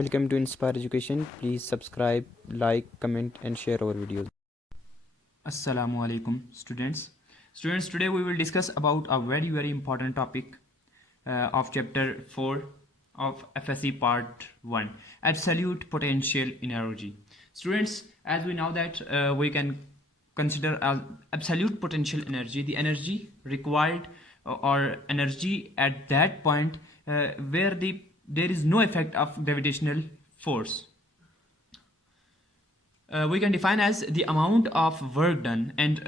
Welcome to Inspire Education. Please subscribe, like, comment, and share our videos. Assalamu alaikum, students. Students, today we will discuss about a very important topic of chapter 4 of FSC part 1, absolute potential energy. Students, as we know that we can consider absolute potential energy the energy required or energy at that point where there is no effect of gravitational force. We can define as the amount of work done, and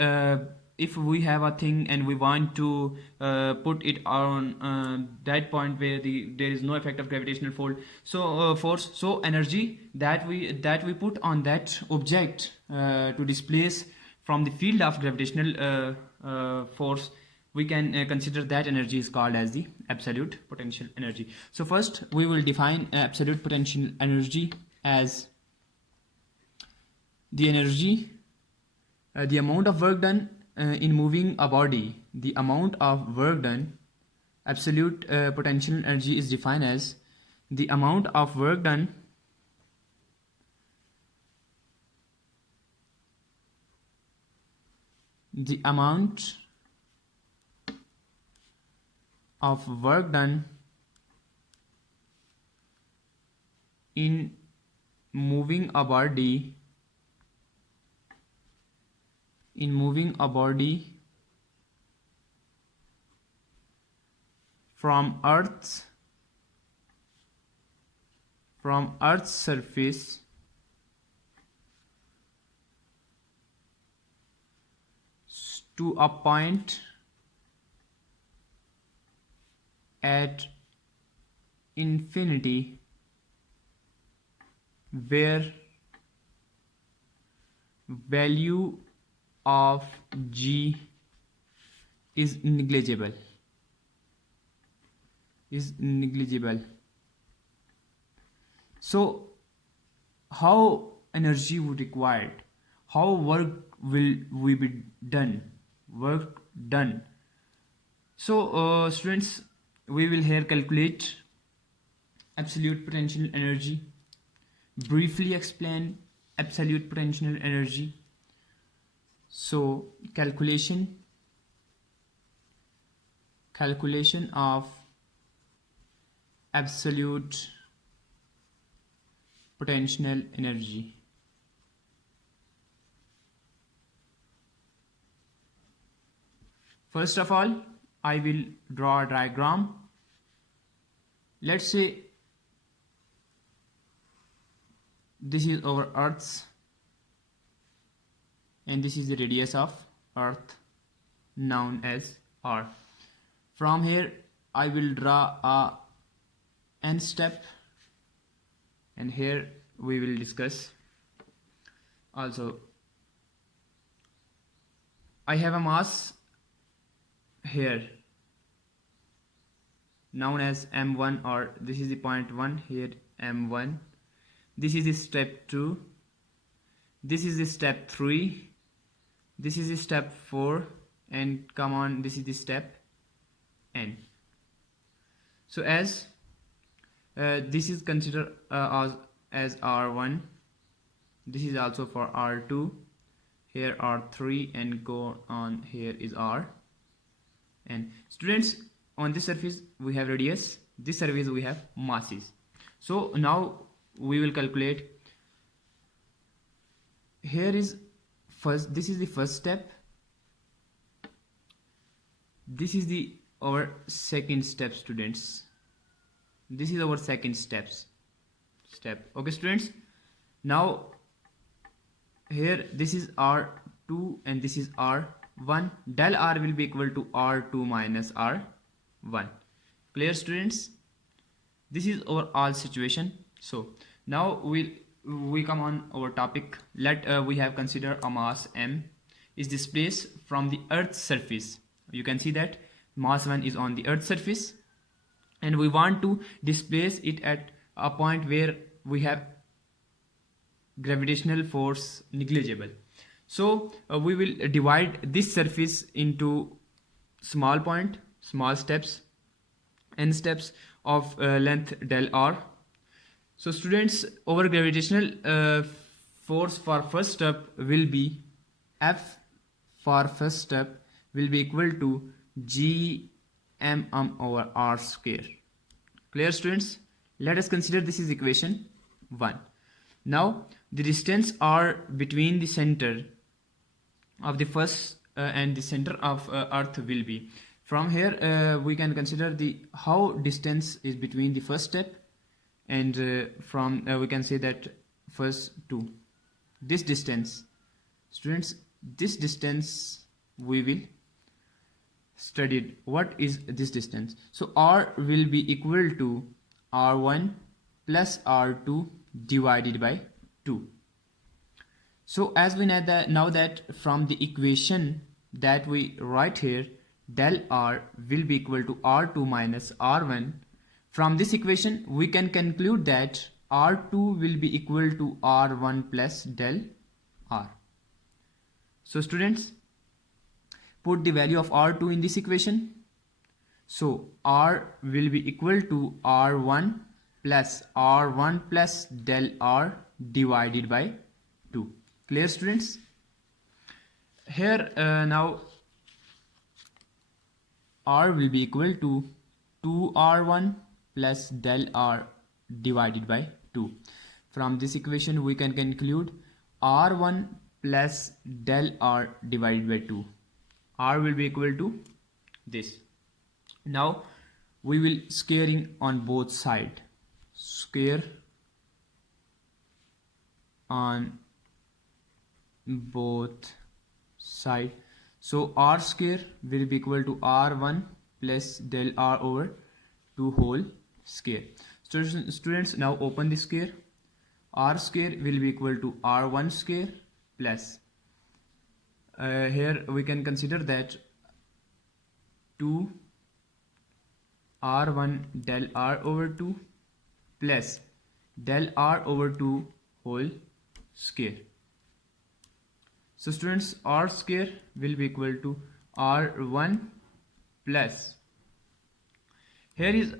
if we have a thing and we want to put it on that point where there is no effect of gravitational force, so energy that we put on that object to displace from the field of gravitational force, we can consider that energy is called as the absolute potential energy. So first we will define absolute potential energy as the energy, the amount of work done in moving a body. The amount of work done, absolute potential energy is defined as the amount of work done in moving a body from Earth's surface to a point at infinity where value of g is negligible. So how energy would required, how work will we be done, so students, we will here calculate absolute potential energy, briefly explain absolute potential energy. So calculation of absolute potential energy. First of all, I will draw a diagram. Let's say this is our Earth's and this is the radius of Earth known as r. From here I will draw a n step, and here we will discuss also. I have a mass here known as m1, or this is the point 1 here, m1. This is the step 2, this is the step 3, this is the step 4, and come on, this is the step n. So as this is considered as r1, this is also for r2, here r3, and go on, here is r. And students, on this surface we have radius, this surface we have masses. So now we will calculate. Here is first, this is the first step, this is the our second step, students. This is our second step. Okay students, now here this is r2 and this is r1. Del r will be equal to r2 minus r1. Clear students? This is our all situation. So now we come on our topic. Let we have considered a mass m is displaced from the Earth's surface. You can see that mass 1 is on the Earth's surface, and we want to displace it at a point where we have gravitational force negligible. So we will divide this surface into small steps, n steps of length del r. So students, our gravitational force for first step will be F for first step will be equal to G mm over r square. Clear students? Let us consider this is equation 1. Now the distance r between the center of the first and the center of earth will be, from here we can consider the how distance is between the first step and from we can say that first to this distance. Students, this distance we will studied. What is this distance? So r will be equal to r1 plus r2 divided by 2. So as we know that now that from the equation that we write here, del r will be equal to r2 minus r1. From this equation we can conclude that r2 will be equal to r1 plus del r. So students, put the value of r2 in this equation. So r will be equal to r1 plus del r divided by 2. Clear students? Here now r will be equal to 2r1 plus del r divided by 2. From this equation we can conclude r1 plus del r divided by 2. R will be equal to this. Now we will squaring on both sides. Square on both sides. So r square will be equal to r1 plus del r over 2 whole square. Students, now open the square. R square will be equal to r1 square plus here we can consider that 2 r1 del r over 2 plus del r over 2 whole square. So students, r square will be equal to r1 plus, here is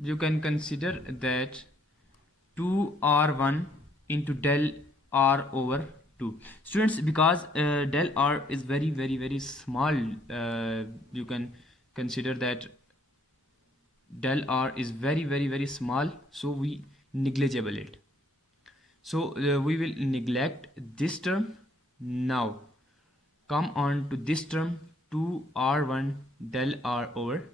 you can consider that 2r1 into del r over 2. Students, because del r is very small, you can consider that del r is very small, so we negligible it. So we will neglect this term. Now come on to this term 2r1 del r over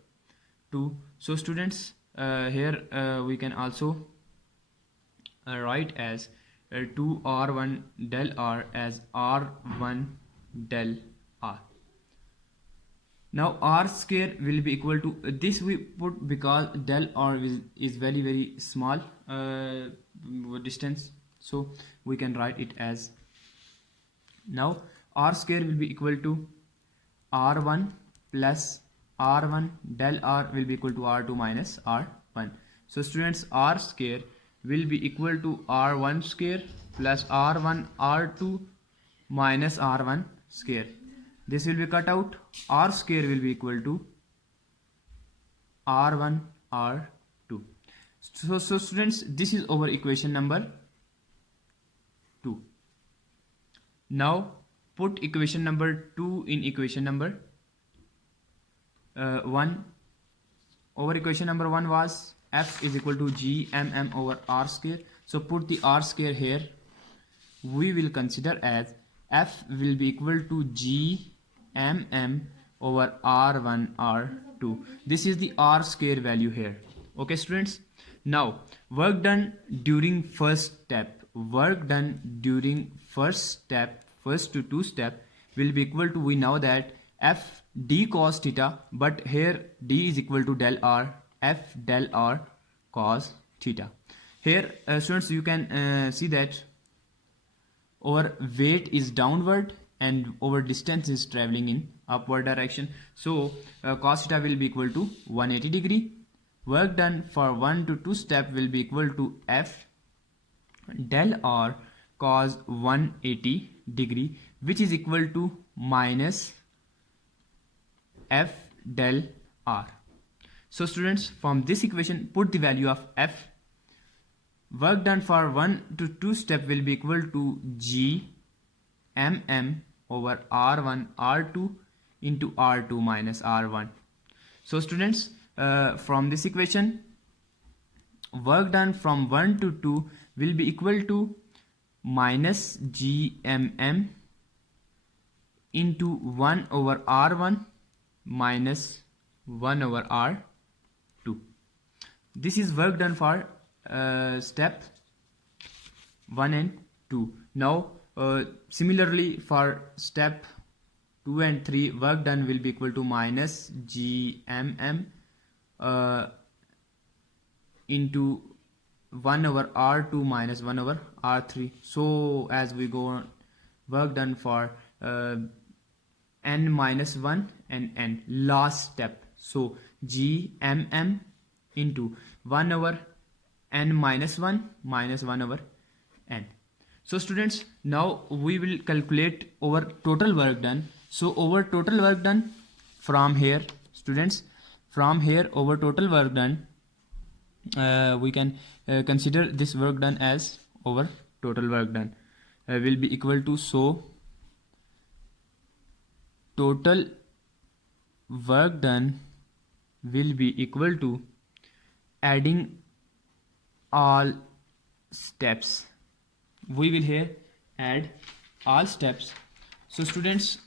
2. So students, here we can also write as 2r1 del r as r1 del r. Now r square will be equal to this we put because del r is very small distance, so we can write it as, now r square will be equal to r1 plus r1 del r will be equal to r2 minus r1. So students, r square will be equal to r1 square plus r1 r2 minus r1 square. This will be cut out. R square will be equal to r1 r2. So students, this is our equation number 2. Now put equation number 2 in equation number 1. Our equation number 1 was F is equal to G mm over r square. So put the r square here. We will consider as F will be equal to G mm over r1 r2. This is the r square value here. Okay students. Now work done during first step. Work done during first step, first to 2 step will be equal to, we know that F d cos theta, but here d is equal to del r, F del r cos theta. Here students, you can see that our weight is downward and our distance is traveling in upward direction. So cos theta will be equal to 180 degree. Work done for 1 to 2 step will be equal to F del r cos 180 degree, which is equal to minus F del r. So students, from this equation put the value of F. work done for 1 to 2 step will be equal to G mm over R1 R2 into R2 minus R1. So students, from this equation, work done from 1 to 2 will be equal to minus GMM into 1 over R1 minus 1 over R2. This is work done for step 1 and 2. Now similarly for step 2 and 3, work done will be equal to minus GMM into 1 over R2 minus 1 over R3. So as we go on, work done for n minus 1 and n, last step. So GMM into 1 over n minus 1 minus 1 over n. So students, now we will calculate our total work done. So our total work done from here, students, from here our total work done, we can consider this work done as our total work done will be equal to, so total work done will be equal to adding all steps. We will here add all steps. So students,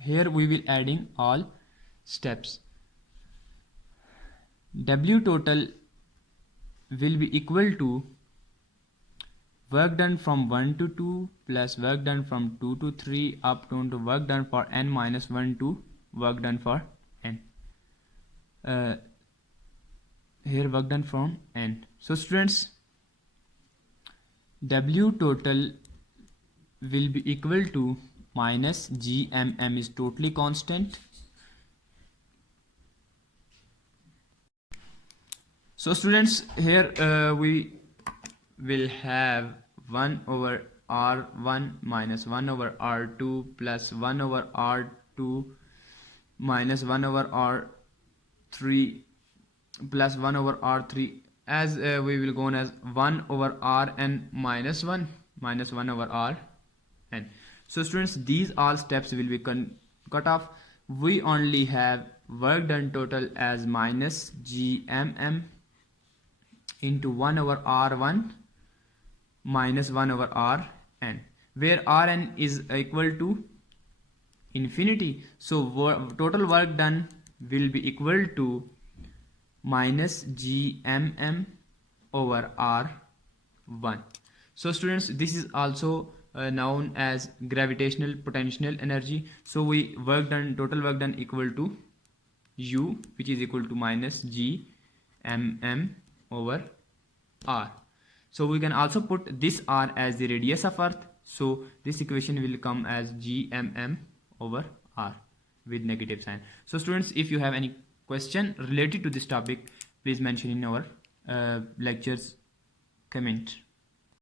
here we will adding all steps. W total will be equal to work done from 1 to 2 plus work done from 2 to 3 up to work done for n minus 1 to work done for n. Here work done from n. So students, W total will be equal to minus GMM is totally constant. So students, here we will have 1 over R1 minus 1 over R2 plus 1 over R2 minus 1 over R3 plus 1 over R3, as we will go on as 1 over Rn minus 1 minus 1 over Rn. So students, these all steps will be cut off. We only have work done total as minus GMM into 1 over R1 minus 1 over Rn, where Rn is equal to infinity. So total work done will be equal to minus GMM over R1. So students, this is also known as gravitational potential energy. So we work done, total work done equal to U, which is equal to minus GMM over R. So we can also put this R as the radius of Earth. So this equation will come as GMM over R with negative sign. So students, if you have any question related to this topic, please mention in our lectures comment.